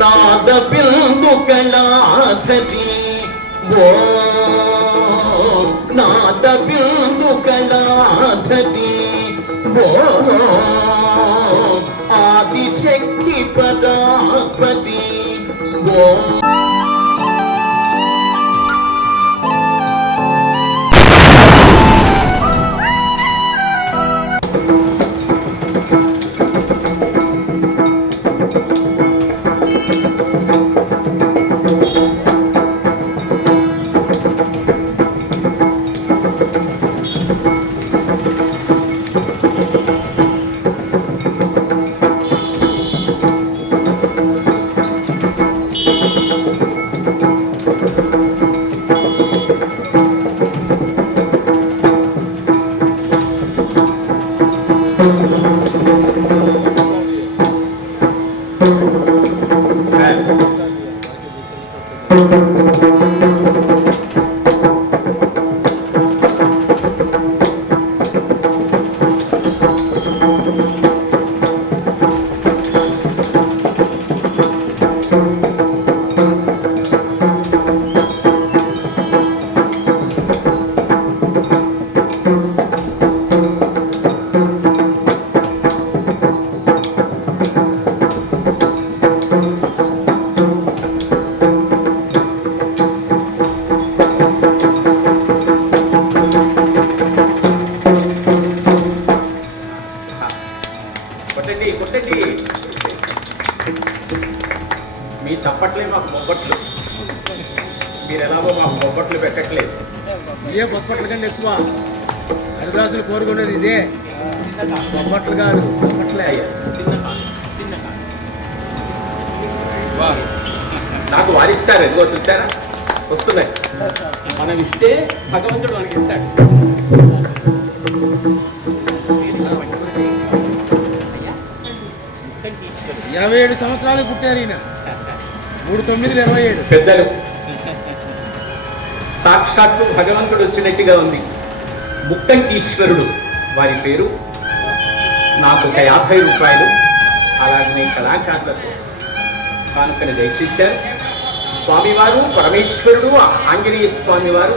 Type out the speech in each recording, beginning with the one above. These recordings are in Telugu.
నాద బిందు కళాధతి ఓ నాద బిందు కళాధతి ఓ ఆదిశక్తి పదాపతి ఓ మీ చప్పట్లే మాకు బొబ్బట్లు, మీరు ఎలాగో మాకు బొబ్బట్లు పెట్టట్లేదు. ఇదే బొబ్బట్ల కంటే ఎక్కువ హరిదాసులు కోరుకునేది ఇదే, బొబ్బట్లు కాదు, బొబ్బట్లే. నాకు వారిస్తారు, ఎదుగో చూసారా వస్తున్నాయి. మనం ఇస్తే భగవంతుడు మనకి ఇస్తాడు. 27 సంవత్సరాలు పుట్టారు ఈయన. 3/9/27 పెద్దలు సాక్షాత్తు భగవంతుడు వచ్చినట్టుగా ఉంది. ముక్కంటీశ్వరుడు వారి పేరు. నాకు ఒక 50 రూపాయలు అలాగే కళాకారులకు కానుకని దయచేశారు. స్వామివారు పరమేశ్వరుడు ఆంజనేయ స్వామి వారు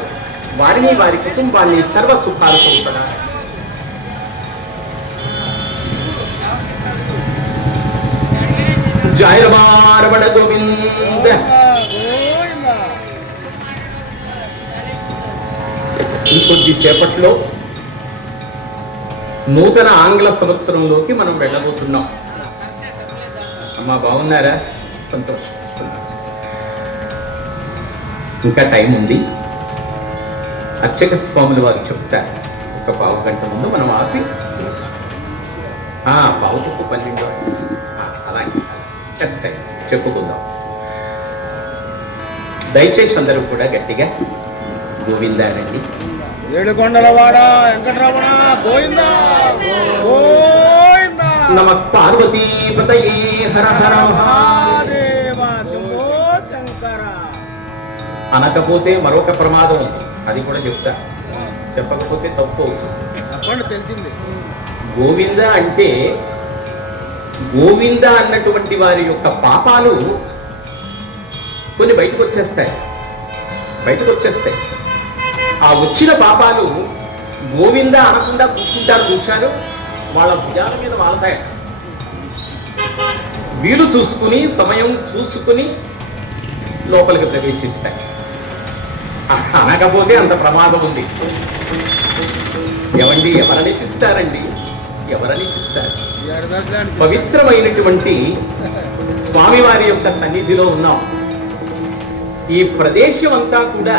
వారిని వారి కుటుంబాన్ని సర్వ సుఖాలతో ఉంచడానికి. జయ రమణ గోవింద. ఇంకొద్దిసేపట్లో నూతన ఆంగ్ల సంవత్సరంలోకి మనం వెళ్ళబోతున్నాం. అమ్మా బాగున్నారా? సంతోషం. ఇంకా టైం ఉంది. అర్చక స్వాములు వారు చెప్తారు. ఒక పావు గంట ముందు మనం ఆపి పావు చెప్పు 12 అలాగే టైం చెప్పుకుందాం. దయచేసి అందరూ కూడా గట్టిగా గోవిందా రండి. ఏడుకొండలవాడ వెంకటరమణ గోవిందా గోవిందా. నమ పార్వతీపతయే హర హర మహాదేవ శంభో శంకర. అనకపోతే మరొక ప్రమాదం ఉంది, అది కూడా చెప్తా. చెప్పకపోతే తప్పు అవుతుంది. చెప్పండి, తెలిసింది. గోవింద అంటే గోవింద అన్నటువంటి వారి యొక్క పాపాలు కొన్ని బయటకు వచ్చేస్తాయి. ఆ వచ్చిన పాపాలు గోవింద అనకుండా కూర్చుంటారు. చూశారు, వాళ్ళ భుజాల మీద వాళ్తాయి. వీలు చూసుకుని సమయం చూసుకుని లోపలికి ప్రవేశిస్తాయి. అనకపోతే అంత ప్రమాదం ఉంది. ఎవరని తీస్తారండి? పవిత్రమైనటువంటి స్వామివారి యొక్క సన్నిధిలో ఉన్నాం. ఈ ప్రదేశం అంతా కూడా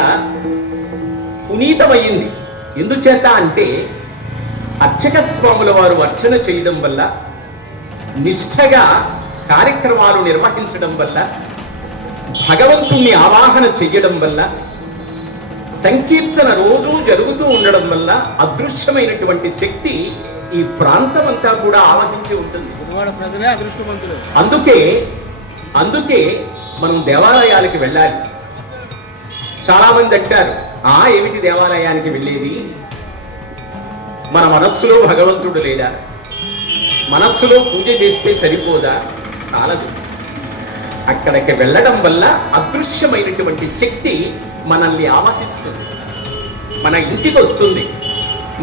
పునీతమైంది. ఎందుచేత అంటే అర్చక స్వాముల వారు అర్చన చేయడం వల్ల, నిష్ఠగా కార్యక్రమాలు నిర్వహించడం వల్ల, భగవంతుణ్ణి ఆవాహన చెయ్యడం వల్ల, సంకీర్తన రోజు జరుగుతూ ఉండడం వల్ల అదృశ్యమైనటువంటి శక్తి ఈ ప్రాంతం అంతా కూడా ఆవహించి ఉంటుంది. అందుకే మనం దేవాలయాలకు వెళ్ళాలి. చాలా మంది అంటారు, ఏమిటి దేవాలయానికి వెళ్ళేది? మన మనస్సులో భగవంతుడు లేడా? మనస్సులో పూజ చేస్తే సరిపోదా? చాలదు. అక్కడికి వెళ్ళడం వల్ల అదృశ్యమైనటువంటి శక్తి మనల్ని ఆవహిస్తుంది, మన ఇంటికి వస్తుంది,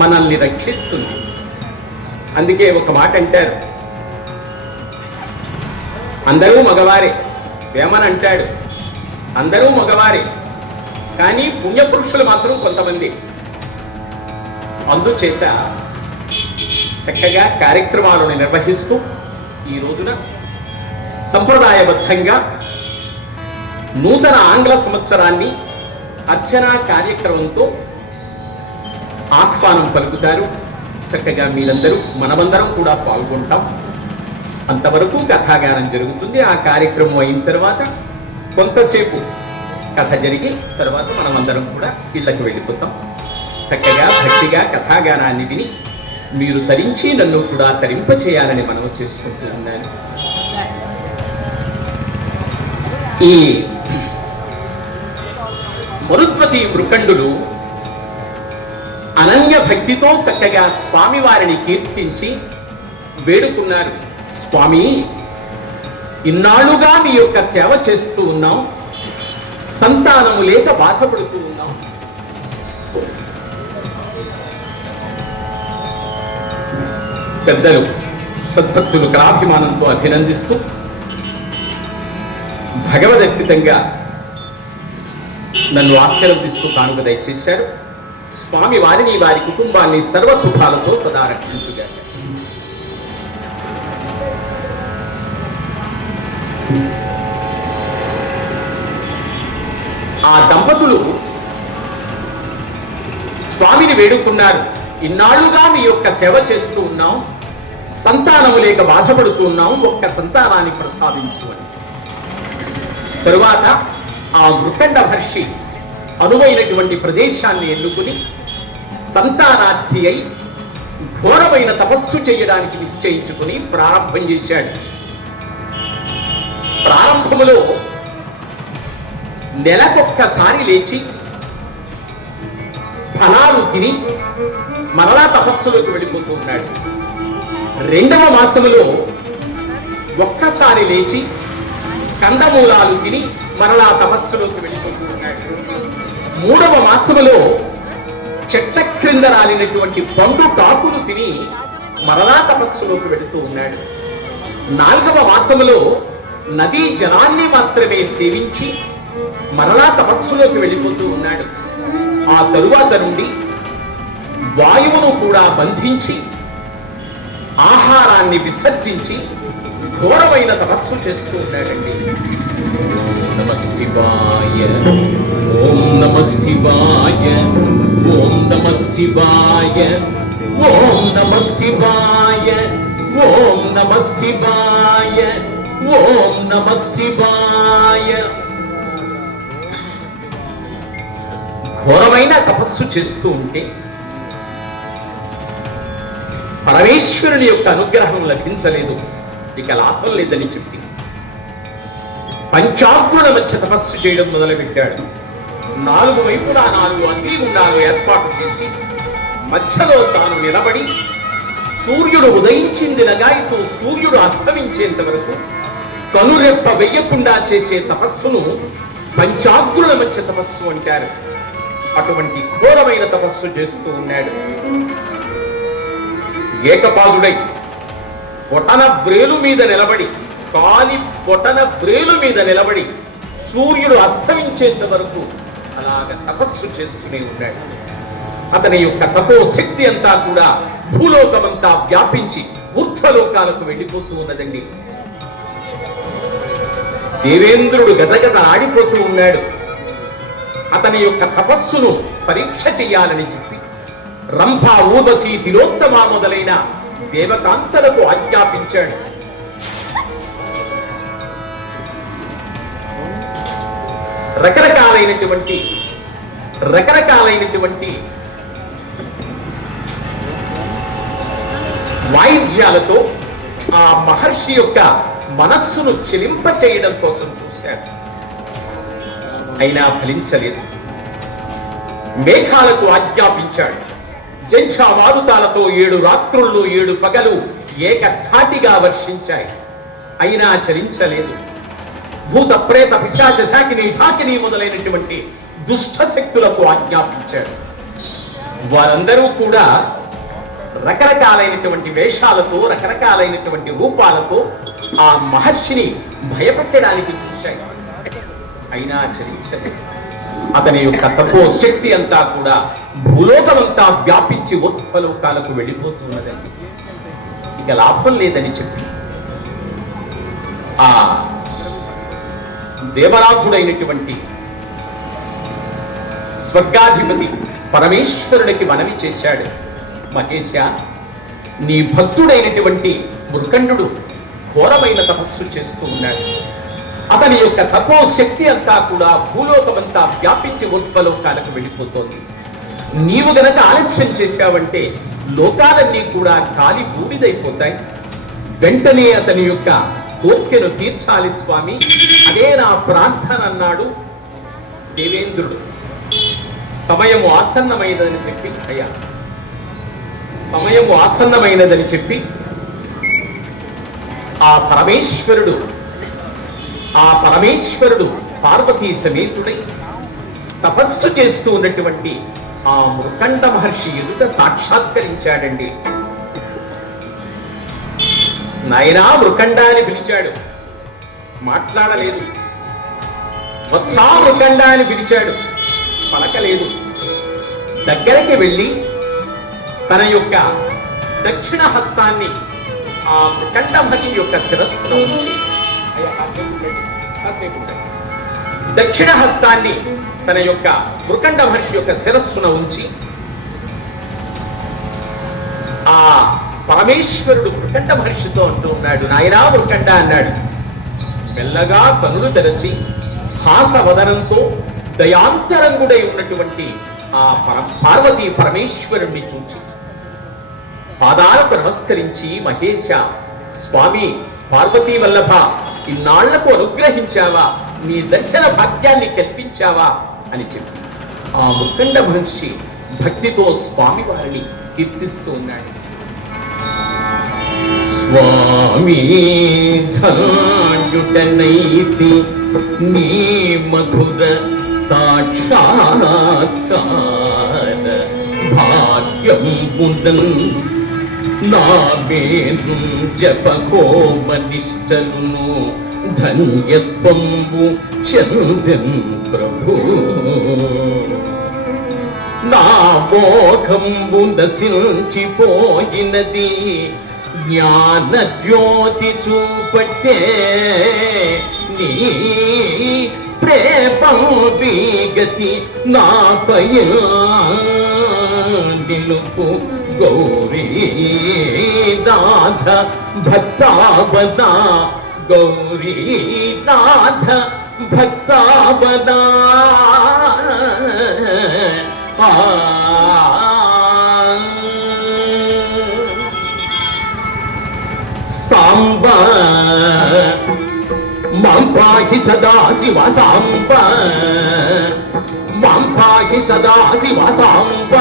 మనల్ని రక్షిస్తుంది. అందుకే ఒక మాట అంటారు, అందరూ మగవారే. వేమన అంటాడు, అందరూ మగవారే, కానీ పుణ్యపురుషులు మాత్రం కొంతమంది. అందుచేత చక్కగా కార్యక్రమాలను నిర్వహిస్తూ ఈ రోజున సంప్రదాయబద్ధంగా నూతన ఆంగ్ల సంవత్సరాన్ని అర్చనా కార్యక్రమంతో ఆహ్వానం పలుకుతారు. చక్కగా మీరందరూ మనమందరం కూడా పాల్గొంటాం. అంతవరకు కథాగానం జరుగుతుంది. ఆ కార్యక్రమం అయిన తర్వాత కొంతసేపు కథ జరిగి తర్వాత మనమందరం కూడా ఇళ్లకు వెళ్ళిపోతాం. చక్కగా భక్తిగా కథాగానాన్ని విని మీరు తరించి నన్ను కూడా తరింపచేయాలని మనం చేసుకుంటూ ఉన్నాను. ఈ మరుద్వతి మృకండులు అనన్య భక్తితో చక్కగా స్వామి వారిని కీర్తించి వేడుకున్నారు. స్వామి, ఇన్నాళ్ళుగా మీ యొక్క సేవ చేస్తూ ఉన్నాం, సంతానము లేక బాధపడుతూ ఉన్నాం. పెద్దలు సద్భక్తులు కళాభిమానంతో అభినందిస్తూ భగవదర్పితంగా నన్ను ఆశీర్వదిస్తూ కానుక దయచేశారు. స్వామి వారిని వారి కుటుంబాన్ని సర్వశుభాలతో సదా రక్షించుగాక. ఆ దంపతులు స్వామిని వేడుకున్నారు. ఇన్నాళ్లుగా మీ యొక్క సేవ చేస్తూ ఉన్నాం, సంతానము లేక బాధపడుతూ ఉన్నాం, ఒక్క సంతానాన్ని ప్రసాదించు అని. తరువాత ఆ మృకండ మహర్షి అనువైనటువంటి ప్రదేశాన్ని ఎన్నుకుని సంతానార్థి అయి ఘోరమైన తపస్సు చేయడానికి నిశ్చయించుకుని ప్రారంభం చేశాడు. ప్రారంభములో నెలకొక్కసారి లేచి ఫలాలు తిని మరలా తపస్సులోకి వెళ్ళిపోతూ ఉన్నాడు. రెండవ మాసములో ఒక్కసారి లేచి కందమూలాలు తిని మరలా తపస్సులోకి వెళ్ళిపోతూ ఉన్నాడు. మూడవ మాసములో చెట్ల క్రింద రాలినటువంటి పండు టాకులు తిని మరలా తపస్సులోకి వెళుతూ ఉన్నాడు. నాలుగవ మాసములో నదీ జలాన్ని మాత్రమే సేవించి మరలా తపస్సులోకి వెళ్ళిపోతూ ఉన్నాడు. ఆ తరువాత నుండి వాయువును కూడా బంధించి ఆహారాన్ని విసర్జించి ఘోరమైన తపస్సు చేస్తూ ఉన్నాడండి. నమ శివాయ, ఓం నమ శివాయ, ఓం నమ శివాయ, ఓం నమ శివాయ, ఓం నమ శివాయ, ఓం నమ శివాయ. ఘోరమైన తపస్సు చేస్తూ ఉంటే పరమేశ్వరుని యొక్క అనుగ్రహం లభించలేదు, ఇక లాభం లేదని చెప్పి పంచాగ్రుల మధ్య తపస్సు చేయడం మొదలుపెట్టాడు. 4 వైపులా 4 అగ్నిగుండాలు ఏర్పాటు చేసి మధ్యలో తాను నిలబడి సూర్యుడు ఉదయించింది నగాయితూ సూర్యుడు అస్తమించేంత వరకు కనురెప్ప వెయ్యకుండా చేసే తపస్సును పంచాగ్రుల మధ్య తపస్సు అంటారు. అటువంటి ఘోరమైన తపస్సు చేస్తూ ఉన్నాడు. ఏకపాదుడై బొటన వ్రేలు మీద నిలబడి, కాలి బొటన వ్రేలు మీద నిలబడి సూర్యుడు అస్తమించేంత వరకు అలాగ తపస్సు చేస్తూనే ఉన్నాడు. అతని యొక్క తపోశక్తి అంతా కూడా భూలోకమంతా వ్యాపించి ఊర్ధ్వలోకాలకు వెళ్ళిపోతూ ఉన్నదండి. దేవేంద్రుడు గజగజ ఆడిపోతూ ఉన్నాడు. అతని యొక్క తపస్సును పరీక్ష చెయ్యాలని చెప్పి రంభ, ఊర్వశి, తిలోత్తమ మొదలైన దేవకాంతలకు ఆజ్ఞాపించాడు. రకరకాలైనటువంటి వాయిద్యాలతో ఆ మహర్షి యొక్క మనస్సును చెలింప చేయడం కోసం చూశాడు. అయినా ఫలించలేదు. మేఘాలకు ఆజ్ఞాపించాడు, జంఛా మారుతాలతో 7 రాత్రుల్లో 7 పగలు ఏకధాటిగా వర్షించాయి. అయినా చలించలేదు. భూత ప్రేత పిశాచ శాకిని ఠాకిని మొదలైనటువంటి దుష్ట శక్తులకు ఆజ్ఞాపించాడు. వారందరూ కూడా రకరకాలైనటువంటి వేషాలతో రకరకాలైనటువంటి రూపాలతో ఆ మహర్షిని భయపెట్టడానికి చూశాయి. అయినా చలించలేదు. అతని యొక్క తపో శక్తి అంతా కూడా భూలోకమంతా వ్యాపించి ఉత్ఫలోకాలకు వెళ్ళిపోతున్నదండి. ఇక లాభం లేదని చెప్పి ఆ దేవనాథుడైనటువంటి స్వర్గాధిపతి పరమేశ్వరుడికి మనవి చేశాడు. మహేశ, నీ భక్తుడైనటువంటి మృకండు ఘోరమైన తపస్సు చేస్తూ ఉన్నాడు. అతని యొక్క తపో శక్తి అంతా కూడా భూలోకమంతా వ్యాపించి ఉత్ఫలోకాలకు వెళ్ళిపోతోంది. నీవు గనక ఆలస్యం చేశావంటే లోకాలన్నీ కూడా కాలి బూడిదైపోతాయి. వెంటనే అతని యొక్క కోర్కెను తీర్చాలి స్వామి, అదే నా ప్రార్థన అన్నాడు దేవేంద్రుడు. సమయము ఆసన్నమైనదని చెప్పి సమయము ఆసన్నమైనదని చెప్పి ఆ పరమేశ్వరుడు పార్వతీ సమేతుడై తపస్సు చేస్తూ ఉన్నటువంటి ఆ మృకండ మహర్షి ఎదుట సాక్షాత్కరించాడండి. నాయనా మృకండ అని పిలిచాడు, మాట్లాడలేదు. వత్సా మృకండ అని పిలిచాడు, పలకలేదు. దగ్గరికి వెళ్ళి తన యొక్క దక్షిణ హస్తాన్ని ఆ మృకండ మహర్షి యొక్క శిరస్సును ఉంచి, దక్షిణ హస్తాన్ని తన యొక్క మృకండ మహర్షి యొక్క శిరస్సున ఉంచి ఆ పరమేశ్వరుడు మృకండ మహర్షితో అంటూ ఉన్నాడు, నాయనా మృకండ అన్నాడు. మెల్లగా కనులు తెరచి హాసవదనంతో దయాంతరంగుడై ఉన్నటువంటి ఆ పార్వతీ పరమేశ్వరుణ్ణి చూచి పాదాలకు నమస్కరించి, మహేశ స్వామి పార్వతీ వల్లభ, ఇన్నాళ్లకు అనుగ్రహించావా, నీ దర్శన భాగ్యాన్ని కల్పించావా అని చెప్పి ఆ మృకండ మహర్షి భక్తితో స్వామి వారిని కీర్తిస్తూ ఉన్నాడు. స్వామి ధన్యుడనైతి నీ మధుర సాక్షాత్కార భాగ్యం ఉండన్ నా మేను జపకోపనిష్టలును ధన్యత్వంబు చందన్ ప్రభు. నా మోఘంబు నశించిపోయినది జ్ఞాన జ్యోతి చూపట్టే నీ ప్రేమం గతి నాపై నిలుపు గౌరీనాథ భక్తావనా, గౌరీనాథ భక్తావనా. సాంబ మాం పాహి సదా శివ, సాంబ మాం పాహి సదా శివ, సాంబ.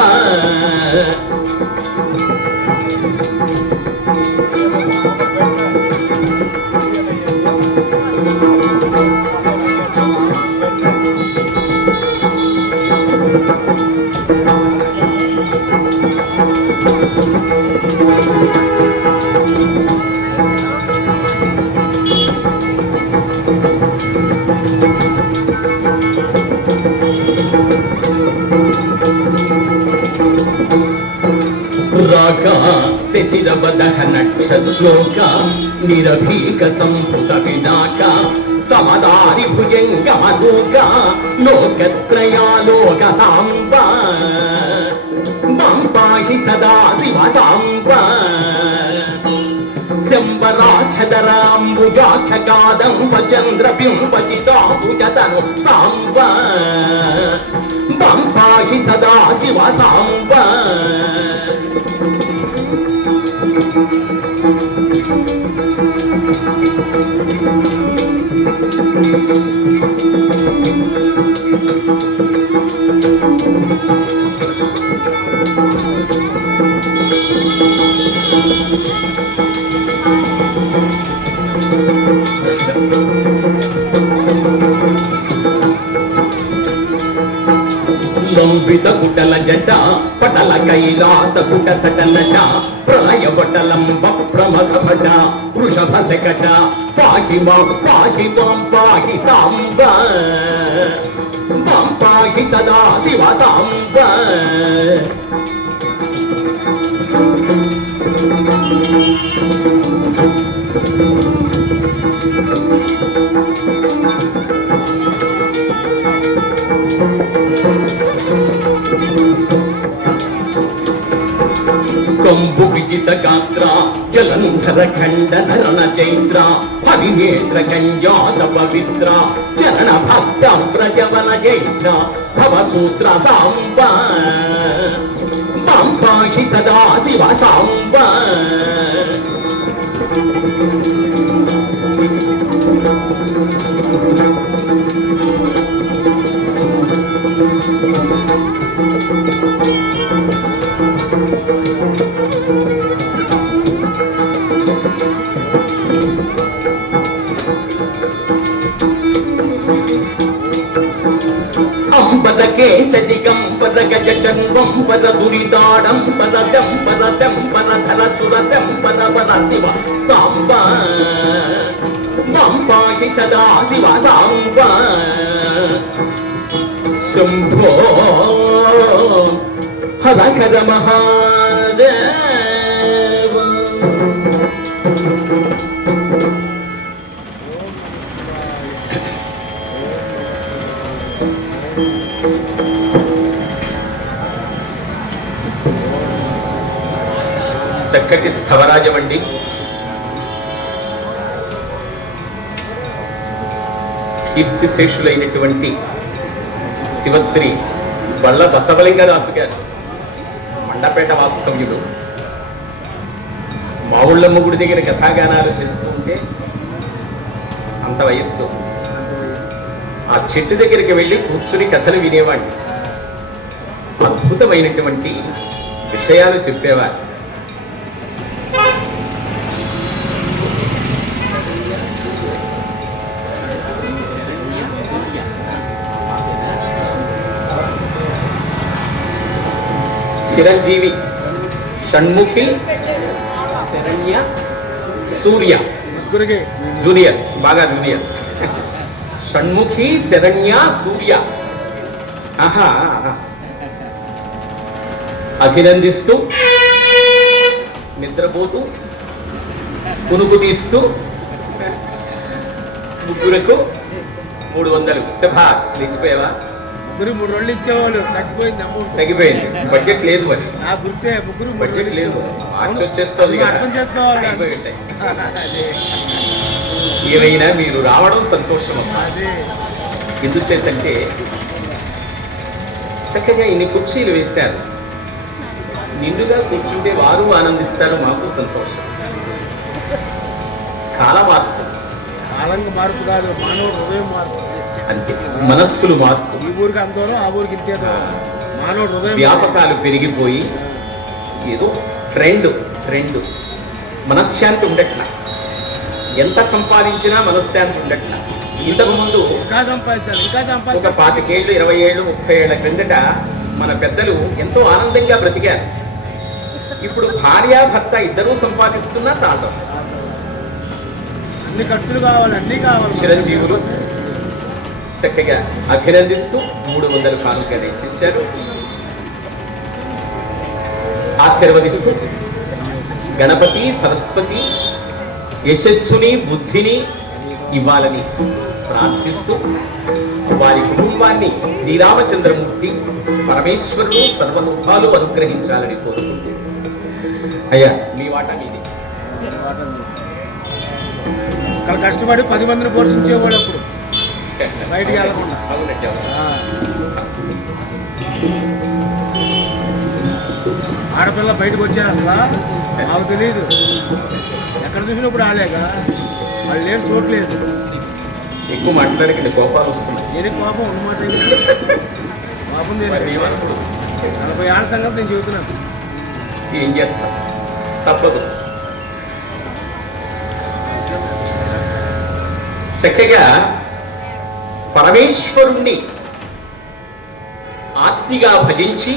రాక శశిరవదహ నక్ష శ్లోక నిరభీక సంపుట వినాక సమదారి భుజంగమనూక లోకత్రయాలోక సాంబ మాం పాహి సదా శివ, సాంబ. శంబరాక్షదరాంబుజాక్షకాదంబ చంద్రబింబచితాంబుజతను సాంబ మాం పాహి సదా శివ, సాంబ. శోభిత కుటల జట పటల కైలాస కుట తటనట ప్రళయ పటలంబ ప్రమథ భట వృషభ శకట పాహి మాం పాహి సాంబ మాం పాహి సదా శివ సాంబ. కంబు విజిత గాత్ర జలంధర ఖండన రణ చైత్ర హరినేత్ర కన్యాద పవిత్ర చరణ భక్త ప్రజవన జైత్ర భవసూత్ర సాంబ మాం పాహి సదా శివ సాంబ. అంబర కేసరి గంబర గజ చన్వంబర దురితాడంబర శంబర శంబర ధర సుర శంబర వర శివ సాంబ మాం పాహి సదా శివ సాంబ. శంభో హర హర మహాదేవ. చక్కటి స్థవరాజమండి. కీర్తిశేషులైనటువంటి శివశ్రీ బళ్ళ బసవలింగదాసు గారు మండపేట వాస్తవ్యుడు. మావుళ్ళమ్మ గుడి దగ్గర కథాగానాలు చేస్తూ ఉంటే అంత వయస్సు ఆ చెట్టు దగ్గరికి వెళ్ళి కూర్చుని కథలు వినేవాడిని. అద్భుతమైనటువంటి విషయాలు చెప్పేవారు. చిరంజీవి, షణ్ముఖి, శరణ్య, సూర్య జూనియర్, బాగా జూనియర్. షణ్ముఖి, శరణ్య, సూర్య. ఆహా, అభినందిస్తూ నిద్రపోతూ కునుకు తీస్తూ ముగ్గురకు 300. శభాష్, నిలిచిపోయావా? 3 రోజులు ఇచ్చేవాళ్ళు, తగ్గిపోయింది. బడ్జెట్ లేదు మరి, ముగ్గురు బడ్జెట్ లేదు. మార్చి వచ్చేస్తుంది కదా, అర్థం చేసుకోవాలి. అయిపోయి ఉంటాయి. ఏమైనా మీరు రావడం సంతోషం అమ్మా. ఎందుచేతంటే చక్కగా ఇన్ని కుర్చీలు వేశారు. నిండుగా కూర్చుంటే వారు ఆనందిస్తారు, మాకు సంతోషం. కాల మార్పు కాదు, మానవుడు హృదయం మార్పు. అంతే, మనస్సులు మార్పు. ఈ ఊరికి అంతలో ఆ ఊరికి ఇంతే. మానవుడు హృదయం వ్యాపకాలు పెరిగిపోయి ఏదో ట్రెండ్ మనశ్శాంతి ఉండట్లా. ఎంత సంపాదించినా మనశ్శాంతి ఉండట్లా. ఇంతకు ముందు ఇంకా సంపాదించాలి, ఒక 25 ఏళ్ళు 20 ఏళ్ళు 30 ఏళ్ల క్రిందట మన పెద్దలు ఎంతో ఆనందంగా బ్రతికారు. ఇప్పుడు భార్య భర్త ఇద్దరూ సంపాదిస్తున్నా చాలు. అన్ని ఖర్చులు కావాలి, అన్ని కావాలి. చిరంజీవులు చక్కగా అభినందిస్తూ 300 కానుకలు ఇచ్చేశారు. ఆశీర్వదిస్తూ గణపతి సరస్వతి యశస్సుని బుద్ధిని ఇవ్వాలని ప్రార్థిస్తూ వారి కుటుంబాన్ని శ్రీరామచంద్రమూర్తి పరమేశ్వరుడు సర్వసుఖాలు అనుగ్రహించాలని కోరుకుంటూ, అయ్యా మీ వాటా మీది. ఇక్కడ కష్టపడి 10 మందిని పోషించేవాడు అప్పుడు బయటికి వెళ్ళకుండా. ఆడపిల్ల బయటకు వచ్చారు, అసలు మాకు తెలియదు. ఎక్కడ చూసినప్పుడు ఆలేక వాళ్ళు లేని చూడలేదు. ఎక్కువ మాట్లాడకండి, కోపాలు వస్తున్నాయి. ఏది కోపం ఉన్నమాట. కోపం 40 ఏళ్ళ సంగతి నేను చెబుతున్నాను. ఏం చేస్తాం, తప్పదు. చక్కగా పరమేశ్వరుణ్ణి భక్తిగా భజించి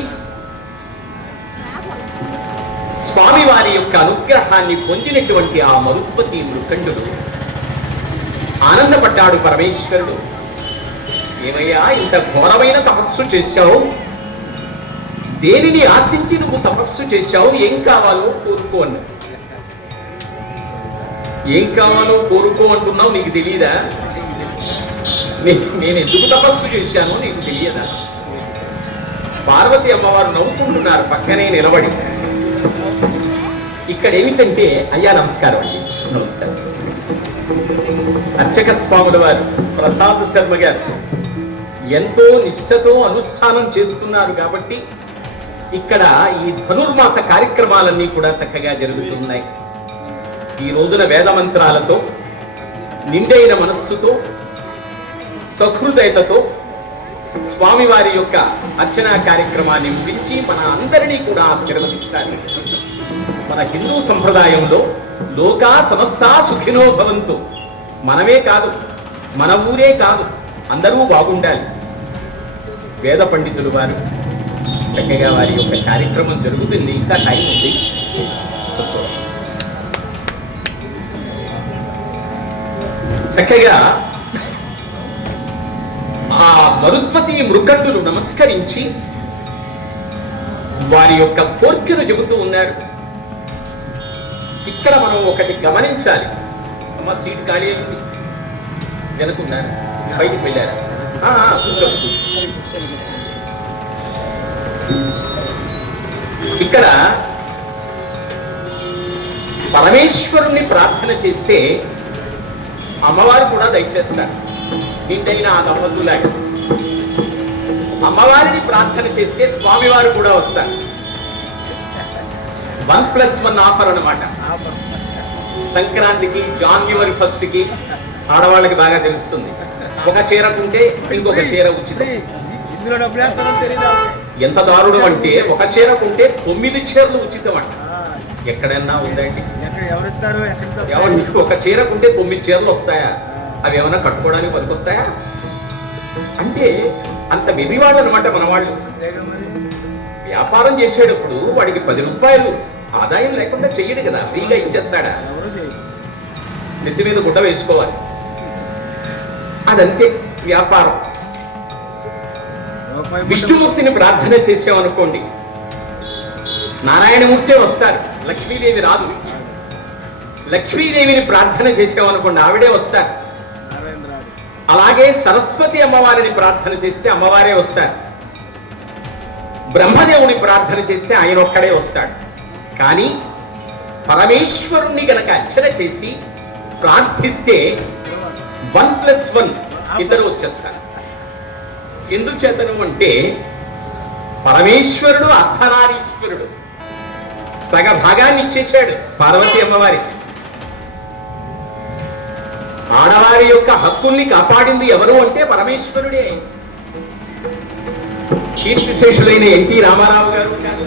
స్వామివారి యొక్క అనుగ్రహాన్ని పొందినటువంటి ఆ మరుత్వతి మృకండుడు ఆనందపడ్డాడు. పరమేశ్వరుడు, ఏమయ్యా ఇంత ఘోరమైన తపస్సు చేశావు, దేనిని ఆశించి నువ్వు తపస్సు చేశావు, ఏం కావాలో కోరుకో అన్నాడు. ఏం కావాలో కోరుకో అంటున్నావు, నీకు తెలియదా? నేను ఎందుకు తపస్సు చేశానో నీకు తెలియదా? పార్వతి అమ్మవారు నవ్వుకుంటున్నారు పక్కనే నిలబడి. ఇక్కడ ఏమిటంటే, అయ్యా నమస్కారం అండి, నమస్కారం. అర్చక స్వాముల వారు ప్రసాద్ శర్మ గారు ఎంతో నిష్ఠతో అనుష్ఠానం చేస్తున్నారు కాబట్టి ఇక్కడ ఈ ధనుర్మాస కార్యక్రమాలన్నీ కూడా చక్కగా జరుగుతున్నాయి. ఈ రోజున వేద మంత్రాలతో నిండైన మనస్సుతో సహృదయతతో స్వామివారి యొక్క అర్చనా కార్యక్రమాన్ని ముగించి మన అందరినీ కూడా ఆశీర్వదిస్తారు. మన హిందూ సంప్రదాయంలో లోకా సమస్తా సుఖినో భవంతు, మనమే కాదు మన ఊరే కాదు అందరూ బాగుండాలి. వేద పండితులు వారు చక్కగా వారి యొక్క కార్యక్రమం జరుగుతుంది, ఇంకా టైం ఉంది. సంతోషం. చక్కగా ఆ మరుత్వతి మృకండులు నమస్కరించి వారి యొక్క కోర్కెను చెబుతూ ఉన్నారు. ఇక్కడ మనం ఒకటి గమనించాలి. అమ్మ సీట్ ఖాళీ అయింది, వెనుకున్నారు, బయటికి వెళ్ళారు. కూర్చోండి. ఇక్కడ పరమేశ్వరుణ్ణి ప్రార్థన చేస్తే అమ్మవారు కూడా దయచేస్తారు. నిండైన ఆ దంపతులాగా అమ్మవారిని ప్రార్థన చేస్తే స్వామివారు కూడా వస్తారు. 1+1 ఆఫర్ అన్నమాట. సంక్రాంతికి, జాన్యువరి 1 కి ఆడవాళ్ళకి బాగా తెలుస్తుంది. ఒక చీర కొంటే ఇంకొక చీర ఉచితం. ఎంత దారుణం అంటే, ఒక చీర కొంటే 9 చీరలు ఉచితం అంట. ఎక్కడన్నా ఉందండి? ఎవరిని ఒక చీర కొంటే 9 చీరలు వస్తాయా? అవి ఏమైనా కట్టుకోవడానికి పనికొస్తాయా? అంటే అంత వెర్రివాళ్ళు అనమాట మన వాళ్ళు. వ్యాపారం చేసేటప్పుడు వాడికి 10 రూపాయలు ఆదాయం లేకుండా చెయ్యడు కదా, ఫ్రీగా ఇచ్చేస్తాడా? నెత్తి మీద గుడ్డ వేసుకోవాలి, అదంతే వ్యాపారం. విష్ణుమూర్తిని ప్రార్థన చేసామనుకోండి, నారాయణమూర్తే వస్తారు, లక్ష్మీదేవి రాదు. లక్ష్మీదేవిని ప్రార్థన చేసామనుకోండి, ఆవిడే వస్తారు. అలాగే సరస్వతి అమ్మవారిని ప్రార్థన చేస్తే అమ్మవారే వస్తారు. బ్రహ్మదేవుని ప్రార్థన చేస్తే ఆయన ఒక్కడే వస్తాడు. కానీ పరమేశ్వరుణ్ణి గనక అర్చన చేసి ప్రార్థిస్తే 1+1 ఇద్దరు వచ్చేస్తారు. ఎందుచేతను అంటే, పరమేశ్వరుడు అర్ధనారీశ్వరుడు, సగ భాగాన్ని ఇచ్చేశాడు పార్వతి అమ్మవారికి. ఆడవారి యొక్క హక్కుల్ని కాపాడింది ఎవరు అంటే పరమేశ్వరుడే. కీర్తిశేషులైన ఎన్టీ రామారావు గారు కాదు,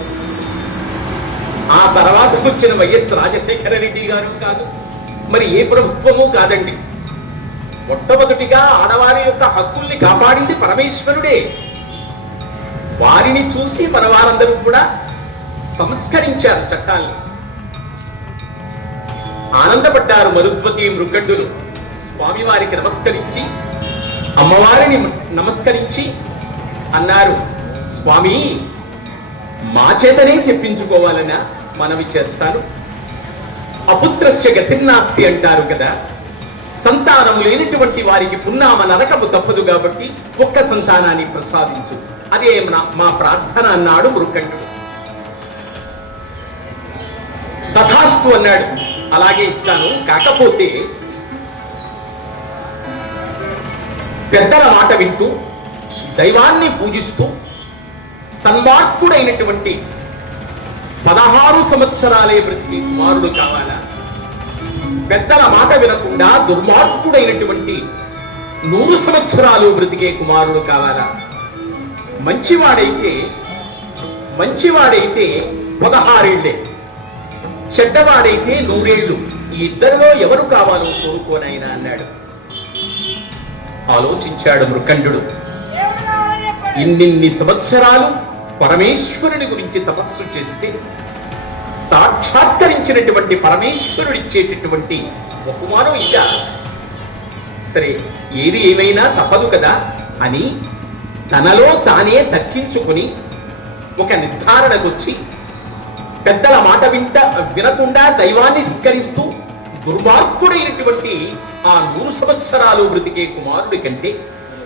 ఆ తర్వాత వచ్చిన వైఎస్ రాజశేఖర రెడ్డి గారు కాదు, మరి ఏ ప్రభుత్వము కాదండి. మొట్టమొదటిగా ఆడవారి యొక్క హక్కుల్ని కాపాడింది పరమేశ్వరుడే. వారిని చూసి మన వారందరూ కూడా సంస్కరించారు చట్టాల్ని. ఆనందపడ్డారు మరుద్వతి మృకండులు. స్వామివారికి నమస్కరించి, అమ్మవారిని నమస్కరించి అన్నారు, స్వామి మా చేతనే చెప్పించుకోవాలనా మనవి చేస్తాను. అపుత్రస్య గతిర్నాస్తి అంటారు కదా, సంతానము లేనటువంటి వారికి పున్నామ నరకము తప్పదు కాబట్టి ఒక్క సంతానాన్ని ప్రసాదించు, అదే మా ప్రార్థన అన్నాడు మృకండుడు. తథాస్తు అన్నాడు, అలాగే ఇస్తాను. కాకపోతే పెద్దల మాట వింటూ దైవాన్ని పూజిస్తూ సన్మార్గుడైనటువంటి 16 సంవత్సరాలే బ్రతికి కుమారుడు కావాలా? పెద్దల మాట వినకుండా దుర్మార్గుడైనటువంటి 100 సంవత్సరాలు బ్రతికే కుమారుడు కావాలా? మంచివాడైతే 16 ఏళ్లే, చెడ్డవాడైతే 100 ఏళ్ళు. ఈ ఇద్దరిలో ఎవరు కావాలో కోరుకోనైనా అన్నాడు. ఆలోచించాడు మృకండుడు. ఇన్నిన్ని సంవత్సరాలు పరమేశ్వరుని గురించి తపస్సు చేస్తే సాక్షాత్కరించినటువంటి పరమేశ్వరుడిచ్చేటటువంటి బహుమానం ఇదా? సరే, ఏది ఏమైనా తప్పదు కదా అని తనలో తానే దక్కించుకుని ఒక నిర్ధారణకొచ్చి పెద్దల మాట వినకుండా దైవాన్ని ధిక్కరిస్తూ దుర్మార్గుడైనటువంటి ఆ 100 సంవత్సరాలు బ్రతికే కుమారుడి కంటే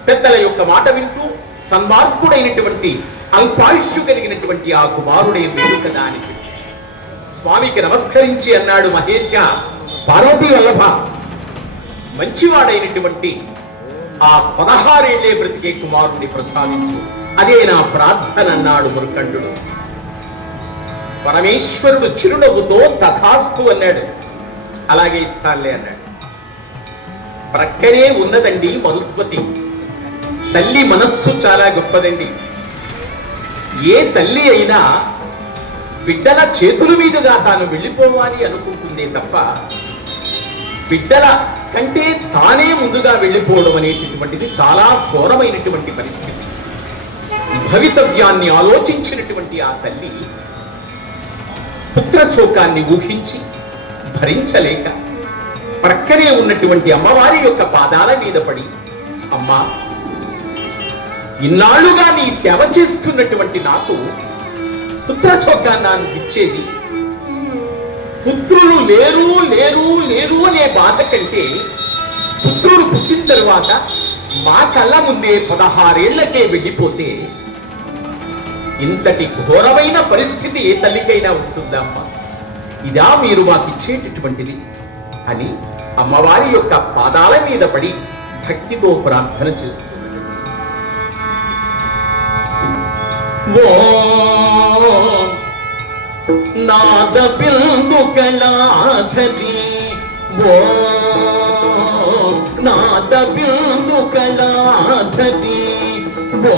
పెద్దల యొక్క మాట వింటూ సన్మార్గుడైనటువంటి అల్పాయుష్యు కలిగినటువంటి ఆ కుమారుడే మేలు కదా అని స్వామికి నమస్కరించి అన్నాడు, మహేశ, పార్వతీ వల్లభ, మంచివాడైనటువంటి ఆ 16 ఏళ్లే బ్రతికే కుమారుడిని ప్రసాదించు, అదే నా ప్రార్థన అన్నాడు మురుకండు. పరమేశ్వరుడు చిరునవ్వుతో తథాస్తు అన్నాడు. అలాగే ఇస్తానులే అన్నాడు. ప్రక్కనే ఉన్నదండి మరుత్వతి. తల్లి మనస్సు చాలా గొప్పదండి. ఏ తల్లి అయినా బిడ్డల చేతుల మీదుగా తాను వెళ్ళిపోవాలి అనుకుంటుందే తప్ప బిడ్డల కంటే తానే ముందుగా వెళ్ళిపోవడం అనేటటువంటిది చాలా ఘోరమైనటువంటి పరిస్థితి. భవితవ్యాన్ని ఆలోచించినటువంటి ఆ తల్లి పుత్రశోకాన్ని ఊహించి భరించలేక ప్రక్కనే ఉన్నటువంటి అమ్మవారి యొక్క పాదాల మీద పడి, అమ్మా, ఇన్నాళ్లుగా నీ సేవ చేస్తున్నటువంటి నాకు పుత్రశోకాన్ని ఇచ్చేది, పుత్రులు లేరు లేరు లేరు అనే బాధ కంటే పుత్రుడు పుట్టిన తరువాత మా కళ్ళ ముందే 16 ఏళ్లకే వెళ్ళిపోతే ఇంతటి ఘోరమైన పరిస్థితి ఏ తల్లికైనా ఉంటుందమ్మా? ఇదా మీరు మాకిచ్చేటటువంటిది అని అమ్మవారి యొక్క పాదాల మీద పడి భక్తితో ప్రార్థన చేస్తున్నారు. ఓ నాద బిందు కళాధరి, ఓ నాద బిందు కళాధరి, ఓ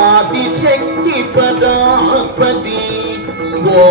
ఆదిశక్తి పదాపతి, ఓ